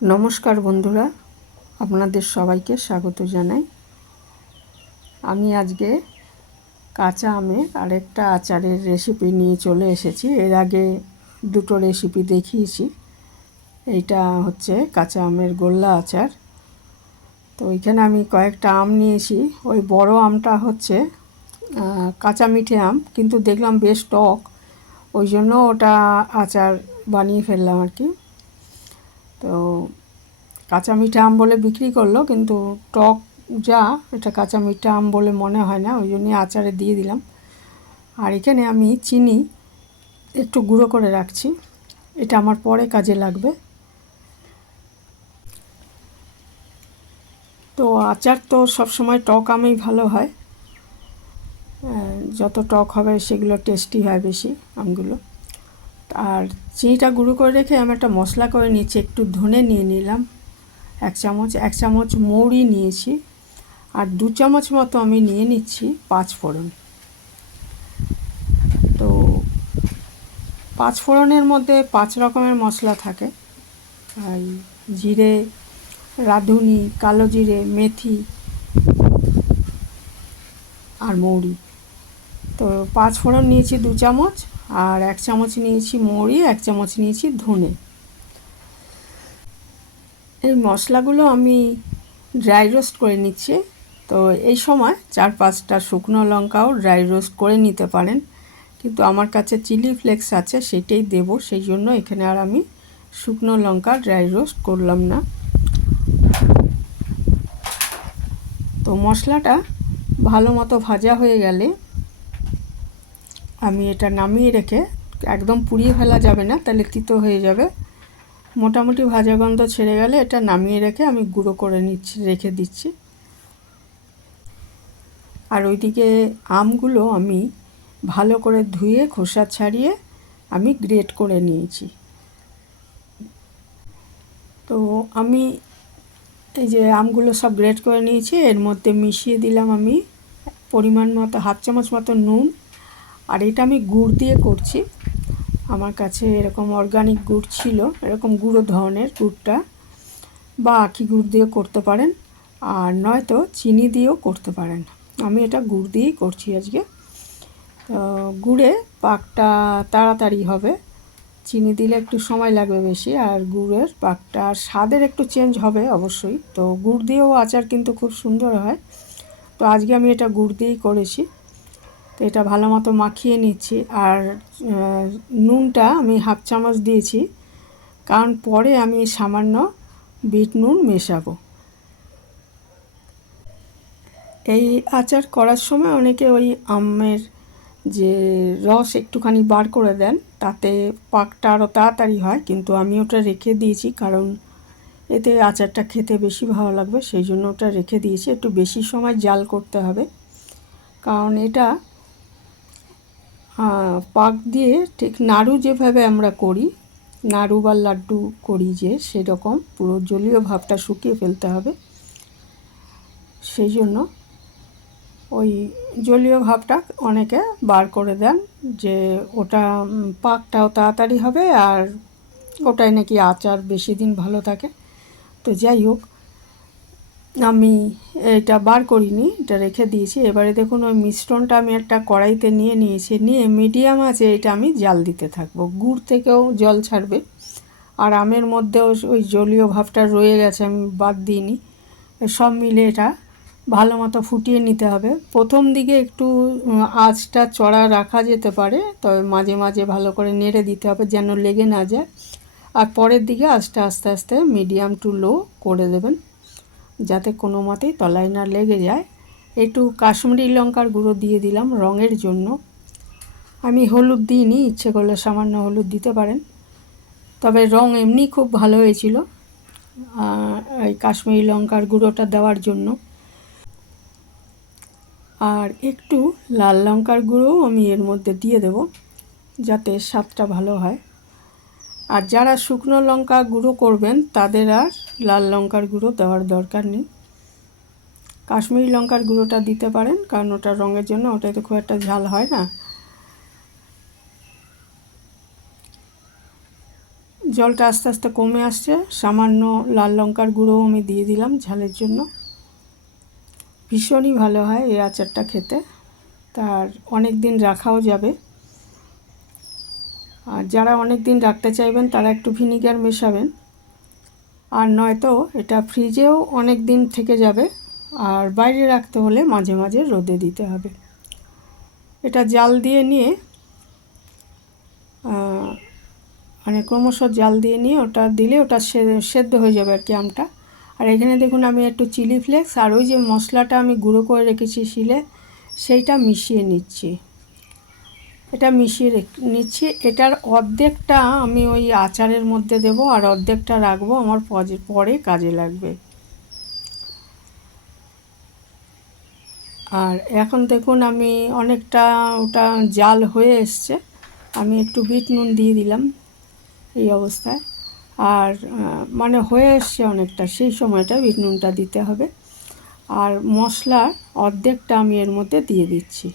নমস্কার বন্ধুরা, আপনাদের সবাইকে স্বাগত জানাই। আমি আজকে কাঁচা আমের আরেকটা আচারের রেসিপি নিয়ে চলে এসেছি। এর আগে দুটো রেসিপি দেখিয়েছি। এইটা হচ্ছে কাঁচা আমের গোল্লা আচার। তো এখানে আমি কয়েকটা আম নিয়েছি। ওই বড় আমটা হচ্ছে কাঁচা মিঠে আম, কিন্তু দেখলাম বেশ টক, ওই জন্য ওটা আচার বানিয়ে ফেললাম আর কি। তো কাঁচা মিঠা আম বলে বিক্রি করলো, কিন্তু টক যা, এটা কাঁচা মিঠা আম বলে মনে হয় না, ওই জন্যই আচারে দিয়ে দিলাম। আর এখানে আমি চিনি একটু গুঁড়ো করে রাখছি, এটা আমার পরে কাজে লাগবে। তো আচার তো সবসময় টক আমেই ভালো হয়, যত টক হবে সেগুলো টেস্টি হয় বেশি আমগুলো। আর চিনিটা গুঁড়ো করে রেখে আমি একটা মশলা করে নিচ্ছি। একটু ধনে নিয়ে নিলাম এক চামচ মৌরি নিয়েছি, আর 2 চামচ মতো আমি নিয়ে নিচ্ছি পাঁচফোড়ন। তো পাঁচফোড়নের মধ্যে 5 রকমের মশলা থাকে, আর জিরে, রাঁধুনি, কালো জিরে, মেথি আর মৌরি। তো পাঁচফোড়ন নিয়েছি 2 চামচ, আর 1 চামচ নিয়েছি মৌরি, 1 চামচ নিয়েছি ধনে। এই মশলাগুলো আমি ড্রাই রোস্ট করে নিচ্ছি। তো এই সময় 4-5টা শুকনো লঙ্কাও ড্রাই রোস্ট করে নিতে পারেন, কিন্তু আমার কাছে চিলি ফ্লেক্স আছে, সেটাই দেব, সেই জন্য এখানে আর আমি শুকনো লঙ্কা ড্রাই রোস্ট করলাম না। তো মশলাটা ভালো মতো ভাজা হয়ে গেলে আমি এটা নামিয়ে রেখে, একদম পুড়িয়ে ফেলা যাবে না, তাহলে তিতো হয়ে যাবে। মোটামুটি ভাজা গন্ধ ছেড়ে গেলে এটা নামিয়ে রেখে আমি গুঁড়ো করে রেখে দিচ্ছি। আর ওইদিকে আমগুলো আমি ভালো করে ধুয়ে খোসা ছাড়িয়ে আমি গ্রেট করে নিয়েছি। তো আমি এই যে আমগুলো সব গ্রেট করে নিয়েছি, এর মধ্যে মিশিয়ে দিলাম আমি পরিমাণ মতো 1/2 চামচ মতো নুন। আর এটা আমি গুড় দিয়ে করছি। আমার কাছে এরকম অর্গানিক গুড় ছিল, এরকম গুঁড়ো ধরনের গুড়টা, বা আখি গুড় দিয়েও করতে পারেন, আর নয়তো চিনি দিয়েও করতে পারেন। আমি এটা গুড় দিয়েই করছি আজকে। গুড়ে পাকটা তাড়াতাড়ি হবে, চিনি দিলে একটু সময় লাগবে বেশি, আর গুড়ের পাকটা স্বাদের একটু চেঞ্জ হবে অবশ্যই। তো গুড় দিয়েও আচার কিন্তু খুব সুন্দর হয়। তো আজকে আমি এটা গুড় দিয়েই করেছি। তো এটা ভালো মতো মাখিয়ে নিচ্ছি। আর নুনটা আমি 1/2 চামচ দিয়েছি, কারণ পরে আমি সামান্য বিট নুন মেশাবো। এই আচার করার সময় অনেকে ওই আমের যে রস একটুখানি বার করে দেন, তাতে পাকটা আরও তাড়াতাড়ি হয়, কিন্তু আমি ওটা রেখে দিয়েছি, কারণ এতে আচারটা খেতে বেশি ভালো লাগবে, সেই জন্য ওটা রেখে দিয়েছি। একটু বেশি সময় জাল করতে হবে, কারণ এটা পাক দিয়ে ঠিক নাড়ু যেভাবে আমরা করি, নাড়ু বা লাড্ডু করি যে, সেরকম পুরো জলীয় ভাবটা শুকিয়ে ফেলতে হবে। সেই জন্য ওই জলীয় ভাবটা অনেকে বার করে দেন, যে ওটা পাকটাও তাড়াতাড়ি হবে, আর ওটাই নাকি আচার বেশি দিন ভালো থাকে। তো যাই হোক, আমি এটা বার করিনি, এটা রেখে দিয়েছি। এবারে দেখুন ওই মিশ্রণটা আমি একটা কড়াইতে নিয়ে নিয়েছি, নিয়ে মিডিয়াম আছে এটা আমি জাল দিতে থাকবো। গুড় থেকেও জল ছাড়বে, আর আমের মধ্যেও ওই জলীয় ভাবটা রয়ে গেছে, আমি বাদ দিইনি। সব মিলে এটা ভালো মতো ফুটিয়ে নিতে হবে। প্রথম দিকে একটু আঁচটা চড়া রাখা যেতে পারে, তবে মাঝে মাঝে ভালো করে নেড়ে দিতে হবে যেন লেগে না যায়। আর পরের দিকে আস্তে আস্তে আস্তে মিডিয়াম টু লো করে দেবেন, যাতে কোনো মতেই তলায় না লেগে যায়। একটু কাশ্মীরি লঙ্কার গুঁড়ো দিয়ে দিলাম রঙের জন্য। আমি হলুদ দিইনি, ইচ্ছে করলে সামান্য হলুদ দিতে পারেন, তবে রঙ এমনি খুব ভালো হয়েছিল এই কাশ্মীরি লঙ্কার গুঁড়োটা দেওয়ার জন্য। আর একটু লাল লঙ্কার গুঁড়োও আমি এর মধ্যে দিয়ে দেব, যাতে স্বাদটা ভালো হয়। আর যারা শুকনো লঙ্কা গুঁড়ো করবেন তাদের আর লাল লঙ্কার গুঁড়ো দেওয়ার দরকার নেই, কাশ্মীরি লঙ্কার গুঁড়োটা দিতে পারেন, কারণ ওটা রঙের জন্য, ওটাতে খুব একটা ঝাল হয় না। জলটা আস্তে আস্তে কমে আসছে। সামান্য লাল লঙ্কার গুঁড়ো আমি দিয়ে দিলাম ঝালের জন্য। ভীষণই ভালো হয় এই আচারটা খেতে, তার অনেক দিন রাখাও যাবে। আর যারা অনেক দিন রাখতে চাইবেন তারা একটু ভিনিগার মেশাবেন, আর নয়তো এটা ফ্রিজেও অনেক দিন থেকে যাবে। আর বাইরে রাখতে হলে মাঝে মাঝে রোদে দিতে হবে। এটা জাল দিয়ে নিয়ে মানে ক্রমশ জাল দিয়ে নিয়ে ওটা দিলে ওটা সেদ্ধ হয়ে যাবে আর কি আমটা। আর এখানে দেখুন আমি একটু চিলি ফ্লেক্স আর ওই যে মশলাটা আমি গুঁড়ো করে রেখেছি শিলে, সেইটা মিশিয়ে নিচ্ছি। এটা মিশিয়ে নিচ্ছি। এটার অর্ধেকটা আমি ওই আচারের মধ্যে দেব আর অর্ধেকটা রাখবো আমার পরে কাজে লাগবে। আর এখন দেখুন আমি অনেকটা ওটা জাল হয়ে এসছে, আমি একটু বিট নুন দিয়ে দিলাম এই অবস্থায়। আর মানে হয়ে এসছে অনেকটা, সেই সময়টা বিট নুনটা দিতে হবে। আর মশলার অর্ধেকটা আমি এর মধ্যে দিয়ে দিচ্ছি।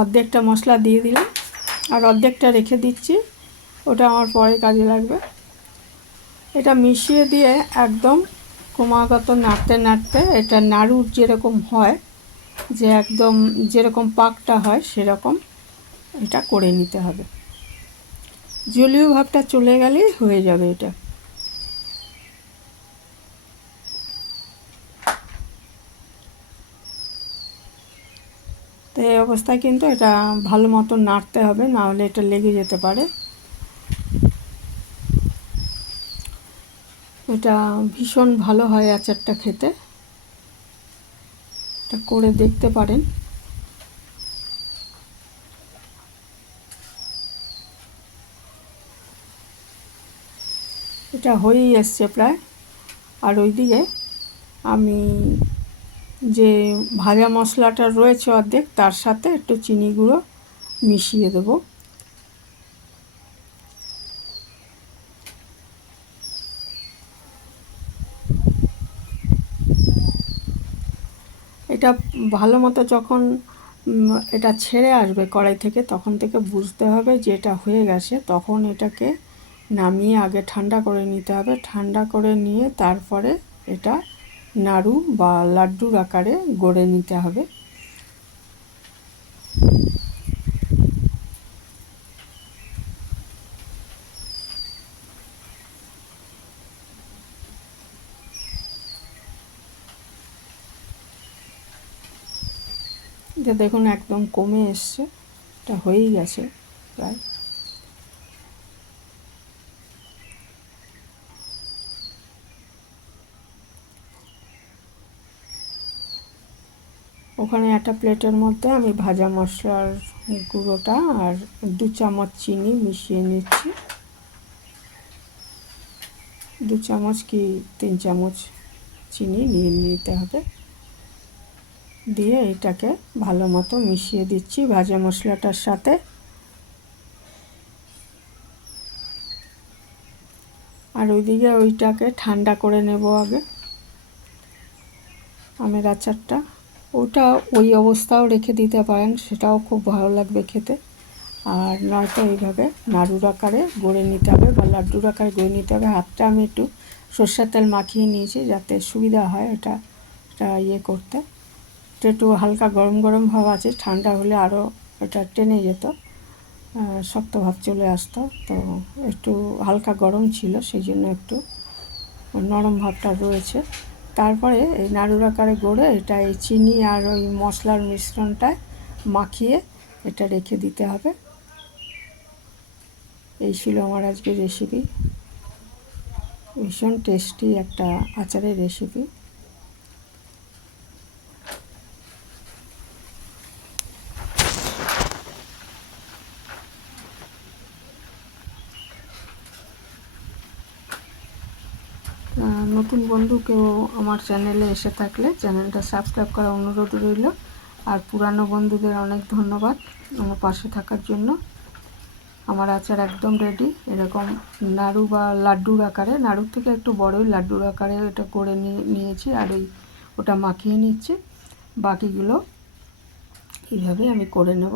অর্ধেকটা মশলা দিয়ে দিলাম আর অর্ধেকটা রেখে দিচ্ছি, ওটা আমার পরে কাজে লাগবে। এটা মিশিয়ে দিয়ে একদম ক্রমাগত নাড়তে নাড়তে এটা নাড়ুর যেরকম হয়, যে একদম যেরকম পাকটা হয় সেরকম এটা করে নিতে হবে। জলীয় ভাবটা চলে গেলেই হয়ে যাবে এটা। তো এই অবস্থায় কিন্তু এটা ভালো মতো নাড়তে হবে, না হলে এটা লেগে যেতে পারে। এটা ভীষণ ভালো হয় আচারটা খেতে, এটা করে দেখতে পারেন। এটা হয়েই এসছে প্রায়। আর ওইদিকে আমি যে ভাজা মশলাটা রয়েছে অর্ধেক, তার সাথে একটু চিনি গুঁড়ো মিশিয়ে দেবো। এটা ভালো মতো যখন এটা ছেড়ে আসবে কড়াই থেকে, তখন থেকে বুঝতে হবে যে এটা হয়ে গেছে। তখন এটাকে নামিয়ে আগে ঠান্ডা করে নিতে হবে। ঠান্ডা করে নিয়ে তারপরে এটা নাড়ু বা লাড্ডুর আকারে গড়ে নিতে হবে। এটা দেখুন একদম কমে এসছে, এটা হয়েই গেছে প্রায়। ওখানে একটা প্লেটের মধ্যে আমি ভাজা মশলার গুঁড়োটা আর 2 চামচ চিনি মিশিয়ে নিচ্ছি। 2 চামচ কি 3 চামচ চিনি নিয়ে নিতে হবে। দিয়ে এটাকে ভালো মতো মিশিয়ে দিচ্ছি ভাজা মশলাটার সাথে। আর ওইদিকে ওইটাকে ঠান্ডা করে নেব আগে আমের আচারটা। ওটা ওই অবস্থাও রেখে দিতে পারেন, সেটাও খুব ভালো লাগবে খেতে। আর নয়তো এইভাবে নাড়ুর আকারে গড়ে নিতে হবে বা লাড্ডুর আকারে গড়ে নিতে হবে। হাতটা আমি একটু সর্ষের তেল মাখিয়ে নিয়েছি যাতে সুবিধা হয় এটা ইয়ে করতে। একটু হালকা গরম গরম ভাব আছে, ঠান্ডা হলে আরও এটা টেনে যেত, শক্ত ভাব চলে আসতো। তো একটু হালকা গরম ছিল, সেই জন্য একটু নরম ভাবটা রয়েছে। তারপরে এই নাড়ুর আকারে গড়ে এটা এই চিনি আর ওই মশলার মিশ্রণটায় মাখিয়ে এটা রেখে দিতে হবে। এই ছিল আমার আজকের রেসিপি, ভীষণ টেস্টি একটা আচারের রেসিপি। নতুন বন্ধু কেউ আমার চ্যানেলে এসে থাকলে চ্যানেলটা সাবস্ক্রাইব করার অনুরোধ রইল। আর পুরানো বন্ধুদের অনেক ধন্যবাদ আমার পাশে থাকার জন্য। আমার আচার একদম রেডি। এরকম নাড়ু বা লাড্ডুর আকারে, নাড়ুর থেকে একটু বড়ই লাড্ডুর আকারে এটা করে নিয়েছি। আর ওটা মাখিয়ে নিচ্ছি। বাকিগুলো এইভাবে আমি করে নেব।